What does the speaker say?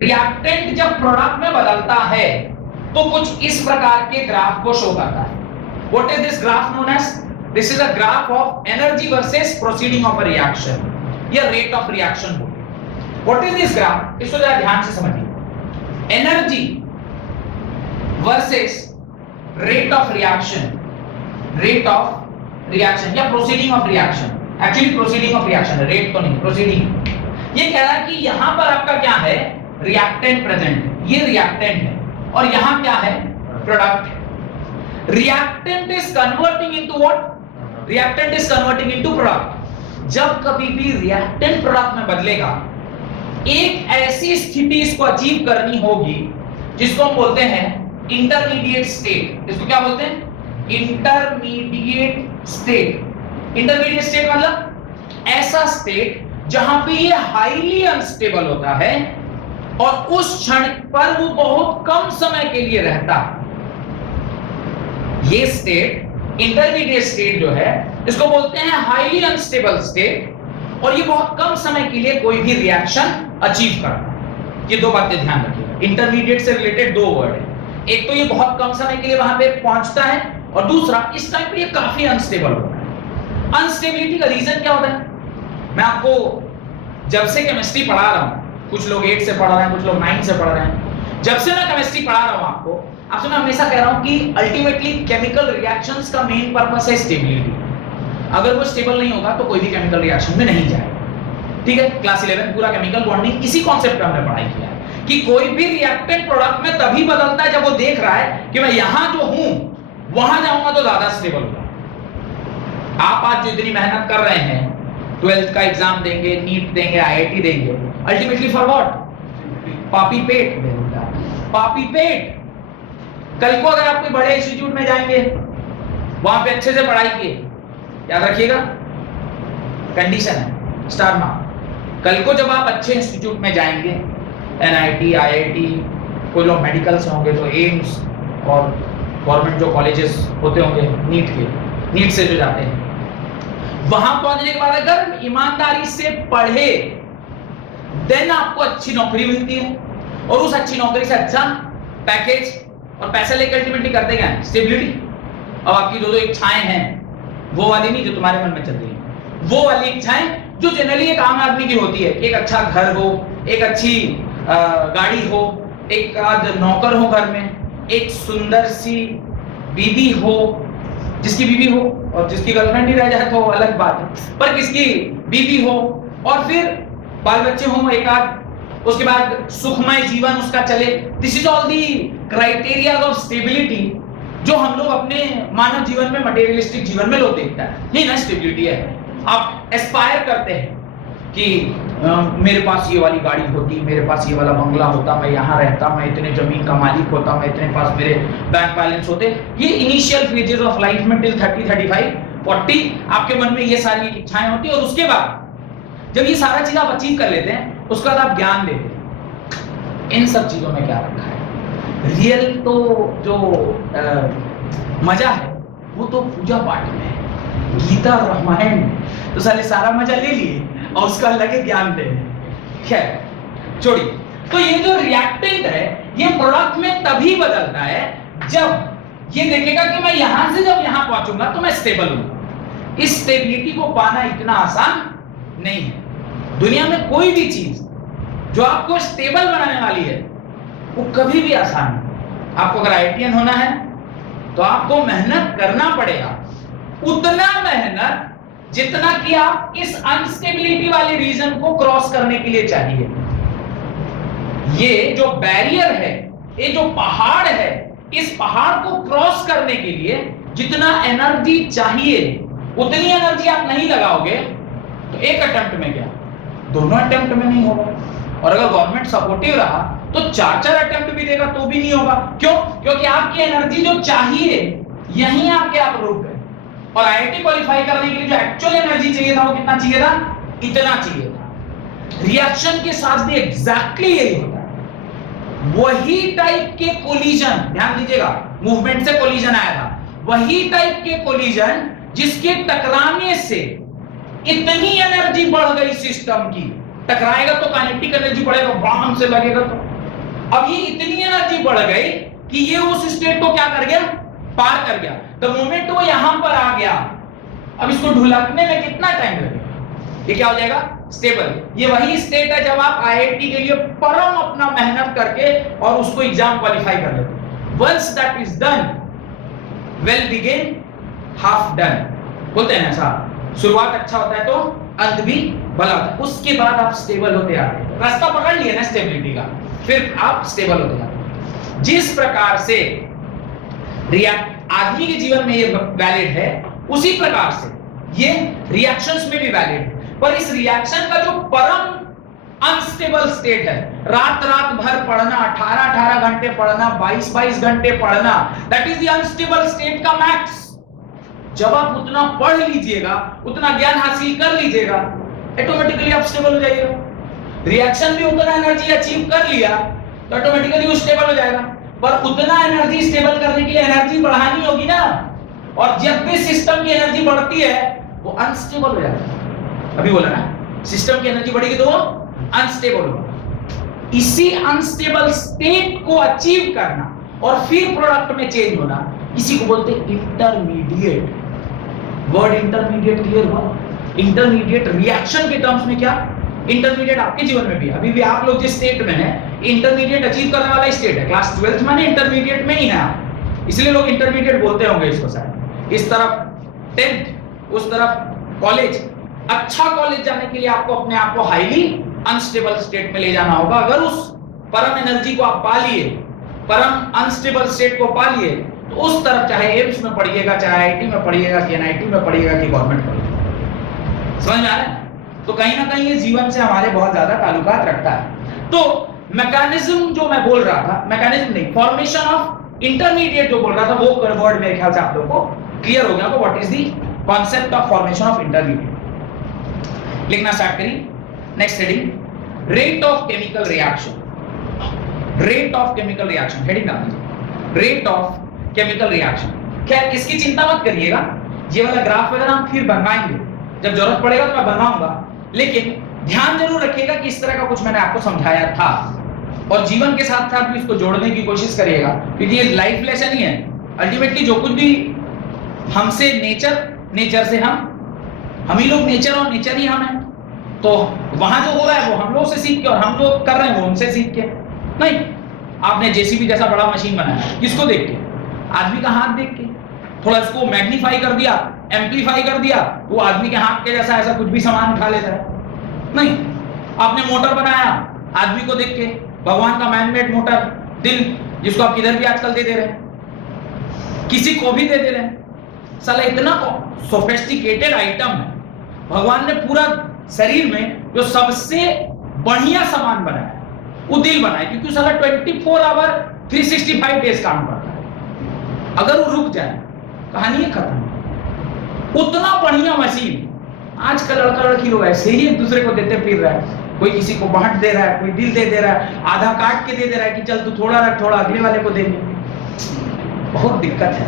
Reactant जब product में बदलता है तो कुछ इस प्रकार के ग्राफ को शो करता है। What is this graph known as? This is a graph of energy versus proceeding of a reaction या रेट ऑफ रिएक्शन बोलते हैं। What is this graph? इसको जरा ध्यान से समझिए। Energy versus rate of reaction, rate of reaction या proceeding of reaction. Actually proceeding of reaction है, रेट तो नहीं, प्रोसीडिंग। ये कह रहा है कि यहां पर आपका क्या है? रिएक्टेंट प्रेजेंट है, ये रिएक्टेंट है, और यहां क्या है? प्रोडक्ट है। Reactant is converting into what? Reactant is converting into product. जब कभी भी रिएक्टेंट प्रोडक्ट में बदलेगा, एक ऐसी स्थिति इसको अचीव करनी होगी जिसको हम बोलते हैं इंटरमीडिएट स्टेट। इसको क्या बोलते हैं? Intermediate state. इंटरमीडिएट स्टेट मतलब ऐसा स्टेट जहां पे ये हाईली अनस्टेबल होता है और उस क्षण पर वो बहुत कम समय के लिए रहता है। ये स्टेट, इंटरमीडिएट स्टेट जो है, इसको बोलते हैं हाईली अनस्टेबल स्टेट, और ये बहुत कम समय के लिए कोई भी रिएक्शन अचीव करता है। ये दो बातें ध्यान रखिएगा। इंटरमीडिएट से रिलेटेड दो वर्ड है, एक तो ये बहुत कम समय के लिए वहां पे पहुंचता है, और दूसरा इस टाइम पे ये काफी अनस्टेबल होता है। अनस्टेबिलिटी का रीजन क्या होता है? मैं आपको जब से केमिस्ट्री पढ़ा रहा हूं, कुछ लोग 8 से पढ़ रहे हैं, कुछ लोग 9 से पढ़ रहे हैं, जब से मैं केमिस्ट्री पढ़ा रहा हूं आपसे मैं हमेशा कह रहा हूं कि अल्टीमेटली केमिकल रिएक्शंस का मेन पर्पस है स्टेबिलिटी। अगर वो स्टेबल नहीं होगा तो कोई भी केमिकल रिएक्शन में नहीं जाएगा। ठीक है, क्लास 11 पूरा केमिकल बॉन्डिंग इसी कॉन्सेप्ट पे हमने पढ़ाई किया है कि कोई भी रिएक्टेंट प्रोडक्ट में तभी बदलता है जब वो देख रहा है कि मैं यहां जो हूं वहां जाऊंगा तो ज्यादा स्टेबल होगा। आप आज जो इतनी मेहनत कर रहे हैं, 12th का एग्जाम देंगे, नीट देंगे, आईआईटी देंगे, अल्टीमेटली फॉर व्हाट? पापी पेट। पापी पेट। कल को अगर आप कोई बड़े इंस्टीट्यूट में जाएंगे, वहां पे अच्छे से पढ़ाई किए, याद रखिएगा कंडीशन है, स्टार मार्क। कल को जब आप अच्छे इंस्टीट्यूट में जाएंगे, एनआईटी, आईआईटी, कोई लोग मेडिकल से होंगे तो एम्स, और गवर्नमेंट जो कॉलेजेस होते होंगे नीट से जो जाते हैं, वहां पहुंचने के बाद अगर ईमानदारी से पढ़े, देन आपको अच्छी नौकरी मिलती है, और उस अच्छी नौकरी से अच्छा पैकेज, और पैसा लेकर अल्टीमेटली करते क्या है? स्टेबिलिटी। अब आपकी जो इच्छाएं हैं, वो वाली नहीं जो तुम्हारे मन में चल रही है, वो वाली इच्छाएं जो जनरली एक आम आदमी की होती है। एक अच्छा घर हो, एक अच्छी गाड़ी हो, एक आध नौकर हो घर में, एक सुंदर सी बीवी हो, जिसकी बीवी हो और जिसकी गर्लफ्रेंड ही रह जाए तो अलग बात है, पर किसकी बीवी हो, और फिर बाल बच्चे हो एक आध, उसके बाद सुखमय जीवन उसका चले। This is all the criteria of stability जो हम लोग अपने मानव जीवन में, मटेरियलिस्टिक जीवन में लोग देखता है। ये ना स्टेबिलिटी है। आप एस्पायर करते हैं कि मेरे पास ये वाली गाड़ी होती, मेरे पास ये वाला बंगला होता, मैं यहाँ रहता, मैं इतने जमीन का मालिक होता, मैं इतने पास मेरे बैंक बैलेंस होते। ये इनिशियल फेजेस ऑफ लाइफ में टिल 30, 35, 40 आपके मन में ये सारी इच्छाएं होती है, और उसके बाद जब ये सारा चीज आप अचीव कर लेते हैं, उसके बाद आप ज्ञान देते हैं इन सब चीजों में क्या रखा है। रियल तो जो मजा है वो तो पूजा पाठ में है। गीता और रामायण तो सारा मजा ले लिए और उसका अलग ज्ञान दे। खैर छोड़िए। तो ये जो रिएक्टेंट है ये प्रोडक्ट में तभी बदलता है जब ये देखेगा कि मैं यहां से जब यहां पहुंचूंगा तो मैं स्टेबल हूं। इस स्टेबिलिटी को पाना इतना आसान नहीं है। दुनिया में कोई भी चीज जो आपको स्टेबल बनाने वाली है वो कभी भी आसान नहीं। आपको अगर आईआईटीएन होना है तो आपको मेहनत करना पड़ेगा, उतना मेहनत जितना कि आप इस अनस्टेबिलिटी वाले रीजन को क्रॉस करने के लिए चाहिए। ये जो बैरियर है, ये जो पहाड़ है, इस पहाड़ को क्रॉस करने के लिए जितना एनर्जी चाहिए उतनी एनर्जी आप नहीं लगाओगे तो एक अटेम्प्ट में क्या, दोनों अटेम्प्ट में नहीं होगा। और अगर गवर्नमेंट सपोर्टिव रहा तो 4-4 अटेम्प्ट भी देगा तो भी नहीं होगा। क्यों? क्योंकि आपकी एनर्जी जो चाहिए यहीं आपके आप रुक गए। और आईआईटी क्वालिफाई करने के लिए जो एक्चुअल एनर्जी चाहिए था वो कितना चाहिए था? इतना चाहिए था। रिएक्शन के साथ भी एग्जैक्टली यही होता है। वही टाइप के कोलिजन, ध्यान दीजिएगा, मूवमेंट से कोलिजन आया था, वही टाइप के कोलिजन जिसके टकराने से इतनी एनर्जी बढ़ गई सिस्टम की। टकराएगा तो काइनेटिक एनर्जी बढ़ेगा, बाम से लगेगा तो अब ये इतनी एनर्जी बढ़ गई कि ये उस स्टेट को क्या कर गया, पार कर गया। द मोमेंट वो यहां पर आ गया, अब इसको ढुलकने में कितना टाइम लगेगा, ये क्या हो जाएगा, स्टेबल। ये वही स्टेट है जब आप आईआईटी के लिए परम अपना मेहनत करके और उसको एग्जाम क्वालिफाई कर लेते। Once that is done, well begin half done, बोलते हैं ऐसा, शुरुआत अच्छा होता है तो अंत भी भला होता है। उसके बाद आप स्टेबल होते आते हैं, रास्ता पकड़ लिया ना स्टेबिलिटी का, फिर आप स्टेबल होते आते हैं। जिस प्रकार से आदमी के जीवन में ये वैलिड है, उसी प्रकार से ये रिएक्शंस में भी वैलिड है। पर इस रिएक्शन का जो परम अनस्टेबल स्टेट है, रात रात भर पढ़ना, 18 घंटे पढ़ना, 22 घंटे पढ़ना, that is the unstable state का मैक्स। जब आप उतना पढ़ लीजिएगा, उतना ज्ञान हासिल कर लीजिएगा, ऑटोमेटिकली आप स्टेबल हो जाइएगा। रिएक्शन भी उतना एनर्जी अचीव कर लिया तो ऑटोमेटिकली वो स्टेबल हो जाएगा। पर उतना एनर्जी स्टेबल करने के लिए एनर्जी बढ़ानी होगी ना, और जब भी सिस्टम की एनर्जी बढ़ती है वो अनस्टेबल हो जाता है। अभी बोला ना, सिस्टम की एनर्जी बढ़ेगी तो वो अनस्टेबल होगा। इसी अनस्टेबल स्टेट को अचीव करना और फिर प्रोडक्ट में चेंज होना, इसी को बोलते हैं इंटरमीडिएट। वर्ड इंटरमीडिएट क्लियर हुआ? इंटरमीडिएट रिएक्शन के टर्म्स में क्या, इंटरमीडिएट आपके जीवन में भी, अभी भी आप लोग जिस स्टेट में हैं, इंटरमीडिएट अचीव करने वाला स्टेट है। क्लास 12th माने इंटरमीडिएट में ही है आप, इसलिए लोग इंटरमीडिएट बोलते होंगे इसको शायद। इस तरफ 10th, उस तरफ कॉलेज। अच्छा कॉलेज जाने के लिए आपको अपने आप को हाईली अनस्टेबल स्टेट में ले जाना होगा। अगर उस परम एनर्जी को आप पा लिए, परम अनस्टेबल स्टेट को पा लिए, तो उस तरफ चाहे एम्स में पढ़िएगा, चाहे आईआईटी में पढ़िएगा, कि एनआईटी में पढ़िएगा, कि गवर्नमेंट पढ़िएगा। समझ में आ रहा है? तो कहीं ना कहीं ये जीवन से हमारे बहुत ज्यादा ताल्लुकात रखता है। तो मैकेनिज्म जो मैं बोल रहा था, मैकेनिज्म नहीं, फॉर्मेशन ऑफ इंटरमीडिएट जो बोल रहा था, वो वर्ड मेरे ख्याल से आप लोगों को क्लियर हो गया। What is the concept of formation of intermediate. लिखना स्टार्ट करिए। Next heading, rate of chemical reaction. Rate of chemical reaction, heading डाल दीजिए, रेट ऑफ केमिकल रिएक्शन। खैर इसकी चिंता मत करिएगा, ये वाला ग्राफ वगैरह हम फिर बनवाएंगे, जब जरूरत पड़ेगा तो मैं बनवाऊंगा। लेकिन ध्यान जरूर रखिएगा कि इस तरह का कुछ मैंने आपको समझाया था, और जीवन के साथ साथ भी इसको जोड़ने की कोशिश करिएगा, क्योंकि ये लाइफ लेसन ही है। अल्टीमेटली जो कुछ भी हमसे नेचर से हम ही लोग नेचर, और नेचर ही हम हैं। तो वहां जो हो रहा है वो हम लोग से सीख के, और हम जो कर रहे हैं वो उनसे सीख के। नहीं, आपने जेसीबी जैसा बड़ा मशीन बनाया, किसको देख के? आदमी का हाथ देख के। थोड़ा इसको मैग्नीफाई कर दिया, एम्पलीफाई कर दिया, वो आदमी के हाथ के जैसा ऐसा कुछ भी सामान उठा लेता है। नहीं, आपने मोटर बनाया आदमी को देख के, भगवान का मैनमेड मोटर, दिल, जिसको आप किधर भी आजकल दे रहे हैं, किसी को भी दे रहे हैं। साला इतना सोफिस्टिकेटेड आइटम है, भगवान ने पूरा शरीर में जो सबसे बढ़िया सामान बनाया वो दिल बनाया, क्योंकि साला 24 आवर 365 डेज काम करता है। अगर वो रुक जाए कहानी है खत्म। उतना बढ़िया मशीन आजकल लड़का लड़की लोग ऐसे ही एक दूसरे को देते फिर रहा है। कोई किसी को बांट दे रहा है, कोई दिल दे रहा है, आधा काट के दे रहा है कि चल तू थोड़ा रख, थोड़ा अगले वाले को देंगे। बहुत दिक्कत है।